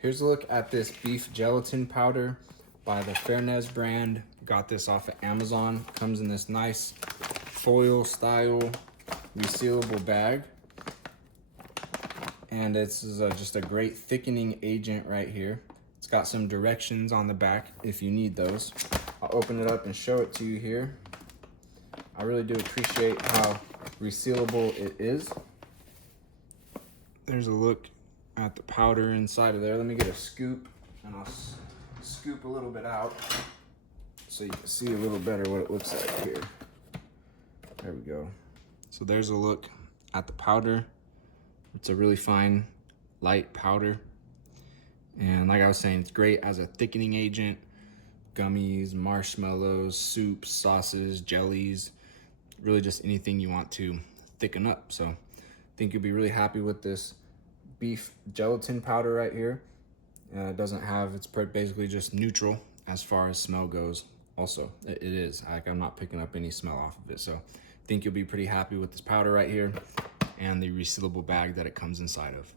Here's a look at this beef gelatin powder by the Fernes brand. Got this off of Amazon. Comes in this nice foil style resealable bag. And this is just a great thickening agent right here. It's got some directions on the back if you need those. I'll open it up and show it to you here. I really do appreciate how resealable it is. There's a look at the powder inside of there. Let me get a scoop and I'll scoop a little bit out so you can see a little better what it looks like here. There we go. So there's a look at the powder. It's a really fine, light powder. And like I was saying, it's great as a thickening agent. Gummies, marshmallows, soups, sauces, jellies, really just anything you want to thicken up. So I think you'll be really happy with this beef gelatin powder right here. It doesn't have, it's basically just neutral as far as smell goes. Also, it is, like I'm not picking up any smell off of it. So I think you'll be pretty happy with this powder right here and the resealable bag that it comes inside of.